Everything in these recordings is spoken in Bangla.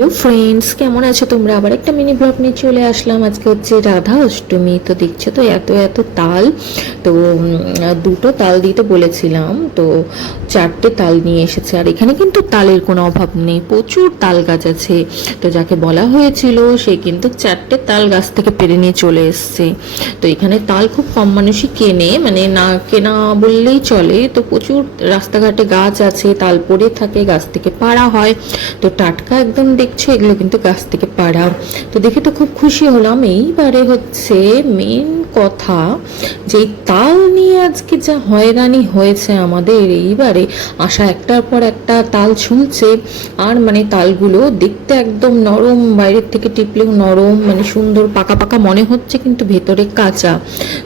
হ্যালো ফ্রেন্ডস, কেমন আছো তোমরা? আবার একটা মিনি ব্লগ নিয়ে চলে আসলাম। আজকে হচ্ছে রাধা অষ্টমী। তো দেখছো তো এত এত তাল। তো দুটো তাল দিতে বলেছিলাম, তো চারটে তাল নিয়ে এসেছে। আর এখানে কিন্তু তালের কোনো অভাব নেই, প্রচুর তাল গাছ আছে। তো যাকে বলা হয়েছিল সে কিন্তু চারটে তাল গাছ থেকে পেরে নিয়ে চলে এসছে। তো এখানে তাল খুব কম মানুষই কেনে, মানে না কেনা বললেই চলে। তো প্রচুর রাস্তাঘাটে গাছ আছে, তাল পড়ে থাকে, গাছ থেকে পাড়া হয়। তো টাটকা একদম দেখছো, এগুলো কিন্তু গাছ থেকে পাড়া। তো দেখে তো খুব খুশি হলাম। এইবারে হচ্ছে মেন কথা, যে তাল নিয়ে আজকে যা হয়রানি হয়েছে আমাদের। এইবারে আশা একটার পর একটা তাল ঝুলছে, আর মানে তালগুলো দেখতে একদম নরম, বাইরের থেকে টিপলেও নরম, মানে সুন্দর পাকা পাকা মনে হচ্ছে, কিন্তু ভেতরে কাঁচা।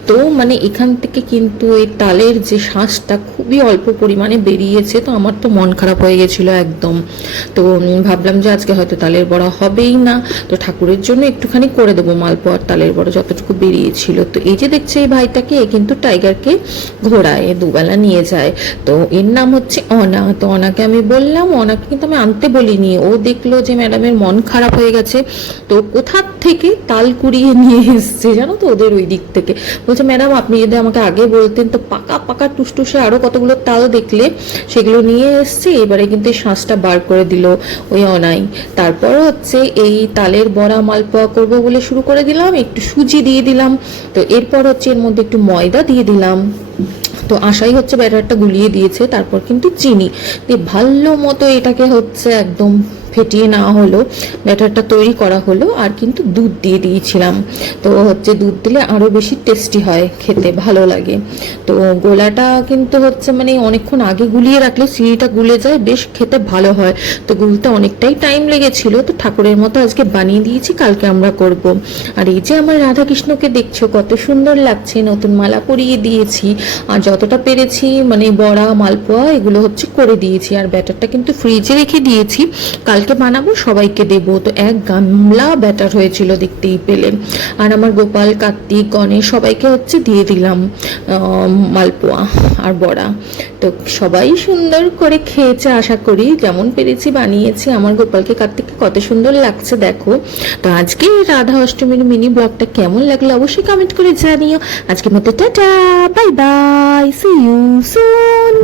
তো মানে এখান থেকে কিন্তু এই তালের যে শাঁসটা খুবই অল্প পরিমাণে বেরিয়েছে। তো আমার তো মন খারাপ হয়ে গেছিল একদম। তো ভাবলাম যে আজকে হয়তো তালের বড়া হবেই না, তো ঠাকুরের জন্য একটুখানি করে দেবো মালপোয়া। তালের বড়া যতটুকু বেরিয়েছিল। তো এই যে দেখছে এই ভাইটাকে, এ কিন্তু টাইগারকে ঘোরায়, দুবেলা নিয়ে যায়। তো এর নাম হচ্ছে অনা। তো অনাকে আমি বললাম, অনাকে কিন্তু আমি আনতে বলিনি। ও দেখলো যে ম্যাডামের মন খারাপ হয়ে গেছে, তো কোথার থেকে তাল কুড়িয়ে নিয়ে এসছে জানো তো, ওদের ওই দিক থেকে। বলছে ম্যাডাম আপনি যদি আমাকে আগে বলতেন, তো পাকা পাকা টুসটুসে আরো কতগুলো তাল দেখলে, সেগুলো নিয়ে এসছে। এবারে কিন্তু এই শাঁসটা বার করে দিল ওই অনাই। তারপর হচ্ছে এই তালের বড়া মালপোয়া করবো বলে শুরু করে দিলাম, একটু সুজি দিয়ে দিলাম। তো এরপর হচ্ছে এর মধ্যে একটু ময়দা দিয়ে দিলাম। তো আশাই হচ্ছে ব্যাটারটা গুলিয়ে দিয়েছে। তারপর কিন্তু চিনি দিয়ে ভালো মতো এটাকে হচ্ছে একদম ফেটিয়ে নেওয়া হলো, ব্যাটারটা তৈরি করা হলো। আর কিন্তু দুধ দিয়ে দিয়েছিলাম। তো হচ্ছে দুধ দিলে আরও বেশি টেস্টি হয়, খেতে ভালো লাগে। তো গোলাটা কিন্তু হচ্ছে মানে অনেকক্ষণ আগে গুলিয়ে রাখলে চিনিটা গুলে যায়, বেশ খেতে ভালো হয়। তো গুলতে অনেকটাই টাইম লেগেছিল। তো ঠাকুরের মতো আজকে বানিয়ে দিয়েছি, কালকে আমরা করব। আর এই যে আমার রাধাকৃষ্ণকে দেখছো, কত সুন্দর লাগছে, নতুন মালা পরিয়ে দিয়েছি। আর যতটা পেরেছি মানে বড়া মালপোয়া এগুলো হচ্ছে করে দিয়েছি। আর ব্যাটারটা কিন্তু ফ্রিজে রেখে দিয়েছি, কালকে বানাবো, সবাইকে দেবো। তো এক গামলা ব্যাটার হয়েছিল দেখতেই পেলেন। আর আমার গোপাল, কার্তিক, গণেশ সবাইকে হচ্ছে দিয়ে দিলাম মালপোয়া আর বড়া। তো সবাই সুন্দর করে খেয়েছে আশা করি, যেমন পেরেছি বানিয়েছি। আমার গোপালকে, কার্তিককে কত সুন্দর লাগছে দেখো। তো আজকে রাধা অষ্টমীর মিনি ব্লগটা কেমন লাগলো অবশ্যই কমেন্ট করে জানিও। আজকের মতো tata, bye bye, see you soon.